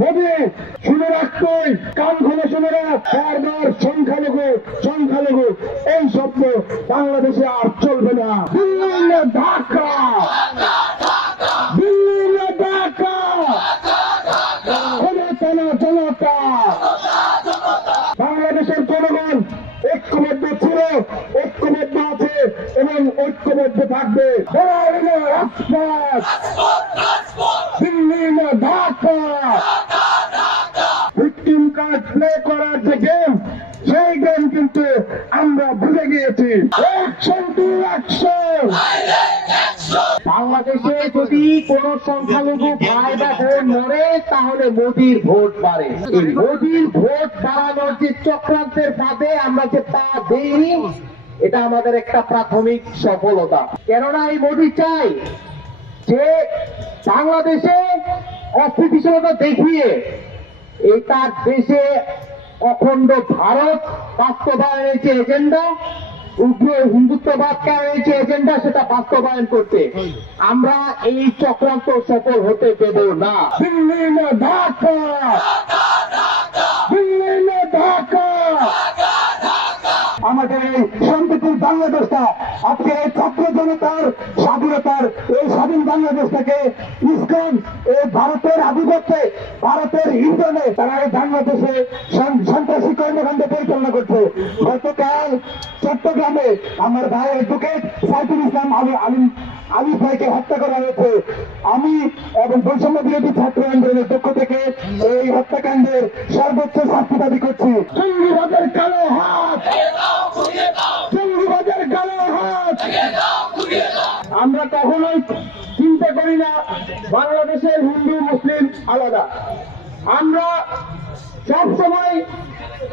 মোদী শুনে রাখতই, কান খুলে শুনে রাখ, বারবার সংখ্যালঘু সংখ্যালঘু এই শব্দ বাংলাদেশে আর চলবে না। দিল্লি না ঢাকা, দিল্লি না ঢাকা, জনতা না জনতা। বাংলাদেশের জনগণ ঐক্যবদ্ধ ছিল, ঐক্যবদ্ধ আছে এবং ঐক্যবদ্ধ থাকবে। রাজপথ, দিল্লি না ঢাকা। ভিকটিম কার্ড প্লে করার যে গেম, সেই গেম কিন্তু আমরা ভুলে গিয়েছি। Action to action. বাংলাদেশে যদি কোন সংখ্যালঘু ভাই বা বোন মরে তাহলে মোদির ভোট বাড়ে। এই মোদির ভোট বাড়ানোর যে চক্রান্তের ফাঁদে আমরা যে পা দেইনি, এটা আমাদের একটা প্রাথমিক সফলতা। কেননা এই মোদি চাই যে বাংলাদেশে অস্থিতিশীলতা দেখিয়ে এই তার দেশে অখণ্ড ভারত বাস্তবায়নের যে এজেন্ডা, উগ্র হিন্দুত্ববাদ কায়েমের যে এজেন্ডা, সেটা বাস্তবায়ন করতে আমরা এই চক্রান্ত সফল হতে দেব না। দিল্লি না ঢাকা, দিল্লি না ঢাকা। আমাদের এই শান্তিপুর বাংলাদেশটা আজকে এই ছাত্র জনতার স্বাধীনতার এই স্বাধীন বাংলাদেশটাকে ইসকন এই ভারতের আধিপত্যে, ভারতের ইন্ধনে তারা এই বাংলাদেশে সন্ত্রাসী কর্মকাণ্ড পরিচালনা করছে। গতকাল চট্টগ্রামে আমার ভাই অ্যাডভোকেট সাইফুল ইসলাম আলিফ ভাইকে হত্যা করা হয়েছে। আমি এবং বৈষম্য বিরোধী ছাত্র আন্দোলনের পক্ষ থেকে এই হত্যাকাণ্ডের সর্বোচ্চ শাস্তি দাবি করছি। জঙ্গিবাদের কালো হাত, জঙ্গিবাদের কালো হাত। আমরা কখনোই চিন্তা করি না বাংলাদেশের হিন্দু মুসলিম আলাদা। আমরা সবসময়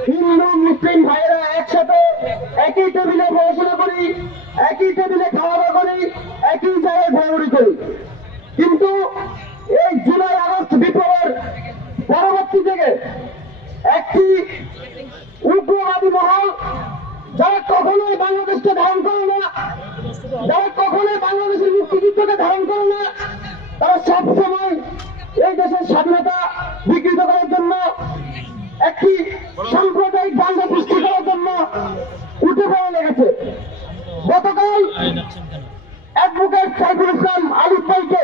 হিন্দু মুসলিম ভাইয়েরা একসাথে একই টেবিলে পড়াশোনা করি, একই টেবিলে খাওয়া দাওয়া করি, একই জায়গায় ঘোরাঘুরি করি। কিন্তু এই জুলাই আগস্ট বিপ্লবের পরবর্তী থেকে একটি উগ্রবাদী মহল, যারা কখনোই বাংলাদেশকে ধারণ করে না, যারা কখনোই বাংলাদেশের মুক্তিযুদ্ধকে ধারণ করে না, তারা সবসময় এই দেশের স্বাধীনতা বিকৃত করার জন্য, একটি সাম্প্রদায়িক দাঙ্গা সৃষ্টি করার জন্য উঠে পড়ে লেগেছে। গতকাল অ্যাডভোকেট সাইফুল ইসলাম আলিফ ভাইকে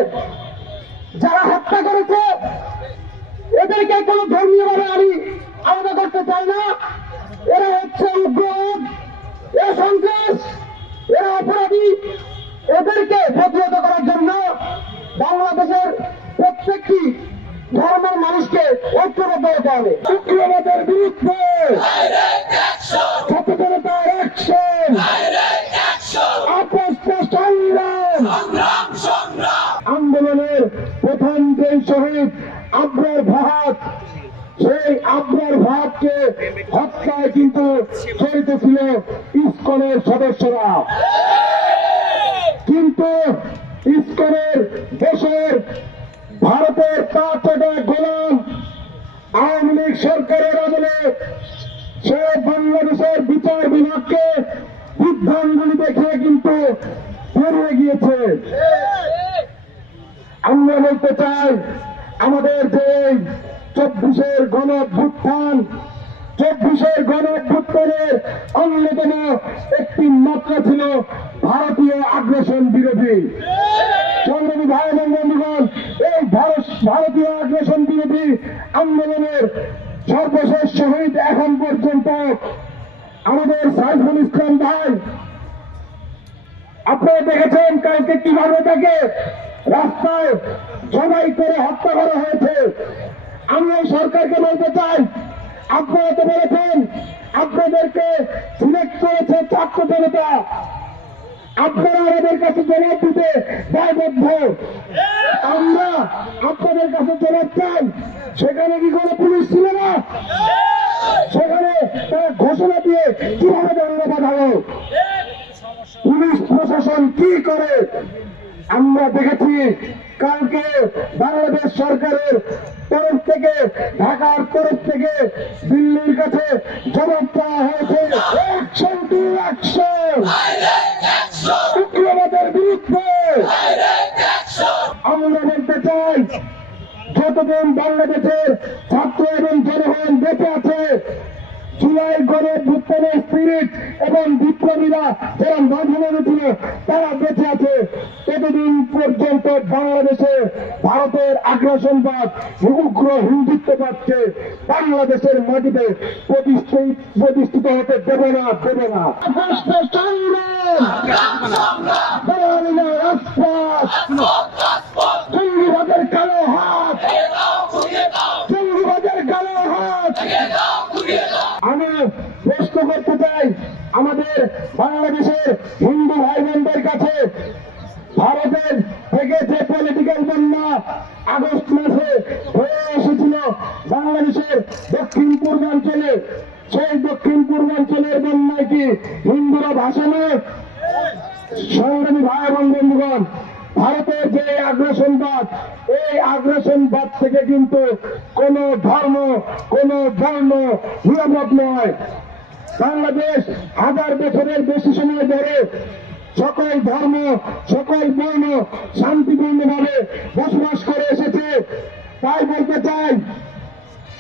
যারা হত্যা করেছে, এদেরকে কোনো ধর্মীয়ভাবে আমি আলাদা করতে চাই না। এরা হচ্ছে উগ্রবাদ, এরা সন্ত্রাস, এরা অপরাধী। এদেরকে প্রতিহত করার জন্য বাংলাদেশের প্রত্যেকটি ধর্মের মানুষকে ঐক্যবদ্ধ হতে হবে। উগ্রবাদের বিরুদ্ধে সচেতনতার অ্যাকশন, আন্দোলনের প্রধান যে শহীদ আবরার ভাত, সেই আবরার ভাতকে হত্যায় কিন্তু জড়িত ছিল ইসকনের সদস্যরা। কিন্তু ইসকনের দেশের ভারতের পাঁচটা গোলাম আওয়ামী লীগ সরকারের আমলে সে বাংলাদেশের বিচার বিভাগকে বিভ্রান্তি দেখিয়ে কিন্তু বেরিয়ে গিয়েছে। আমরা বলতে চাই, আমাদের যে 24-এর গণ-অভ্যুত্থান, 24-এর গণ-অভ্যুত্থানের অন্যতম একটি মাত্রা ছিল ভারতীয় আগ্রাসন বিরোধী। সংগ্রামী ভাই এবং বন্ধুগণ, এই ভারতীয় আগ্রাসন বিরোধী আন্দোলনের সর্বশেষ শহীদ এখন পর্যন্ত আমাদের সাইফুল ইসলাম ভাই। আপনারা দেখেছেন কালকে কিভাবে তাকে রাস্তায় জবাই করে হত্যা করা হয়েছে। আমি এই সরকারকে বলতে চাই, আপনারা তো বলেছেন আপনাদেরকে সিলেক্ট করেছে ছাত্র জনতা, আপনারা আমাদের কাছে জবাব দিতে দায়বদ্ধ। আমরা আপনাদের কাছে জবাব চাই, সেখানে কি কোনো পুলিশ ছিল না? সেখানে তারা ঘোষণা দিয়ে কিভাবে দাঙ্গা বাঁধালো? পুলিশ প্রশাসন কি করে? আমরা দেখেছি কালকে বাংলাদেশ সরকারের তরফ থেকে, ঢাকার তরফ থেকে দিল্লির কাছে জবাব চাওয়া হয়েছে। অ্যাকশন টু অ্যাকশন, উগ্রবাদের বিরুদ্ধে। আমরা বলতে চাই, যত যতদিন বাংলাদেশের ছাত্র এবং জনগণ বেঁচে আছে, জুলাই গণে বিপ্লবের স্পিরিট এবং বিপ্লবীরা যারা মাঝে ছিল তারা বেঁচে আছে, ততদিন পর্যন্ত বাংলাদেশে ভারতের আগ্রাসনবাদ উগ্র হিন্দুত্ববাদকে বাংলাদেশের মাটিতে প্রতিষ্ঠিত হতে দেবে না। জঙ্গিবাদের কালো হাত, জঙ্গিবাদের কালো হাত। আমি প্রশ্ন করতে চাই আমাদের বাংলাদেশের হিন্দু ভাই বোনদের কাছে, ভারতের থেকে যে পলিটিক্যাল বন্যা আগস্ট মাসে হয়ে এসেছিল বাংলাদেশের দক্ষিণ পূর্বাঞ্চলে, সেই দক্ষিণ পূর্বাঞ্চলের বন্যায় কি হিন্দুরা ভাসে না? সংগ্রামী ভাই এবং বন্ধুগণ, ভারতের যে আগ্রাসনবাদ, এই আগ্রাসনবাদ থেকে কিন্তু কোন ধর্ম, কোন বর্ণ নিরাপদ নয়। বাংলাদেশ হাজার বছরের বেশি সময় ধরে সকল ধর্ম, সকল বর্ণ শান্তিপূর্ণভাবে বসবাস করে এসেছে। তাই বলতে চাই,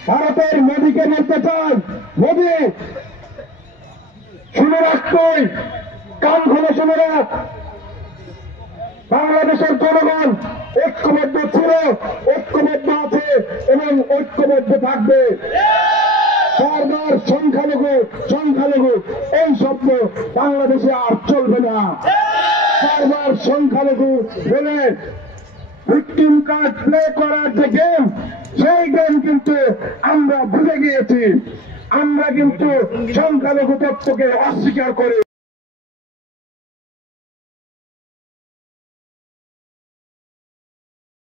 ভারতের মোদীকে বলতে চাই, মোদী শুনে রাখতেই, কান খুলে শুনে রাখ, বাংলাদেশের জনগণ ঐক্যবদ্ধ ছিল, ঐক্যবদ্ধ আছে এবং ঐক্যবদ্ধ থাকবে। বারবার সংখ্যালঘু এই শব্দ বাংলাদেশে আর চলবে না। বারবার সংখ্যালঘু বলে ভিকটিম কার্ড প্লে করার যে গেম, সেই গেম কিন্তু আমরা ভুলে গিয়েছি। আমরা কিন্তু সংখ্যালঘু তত্ত্বকে অস্বীকার করি।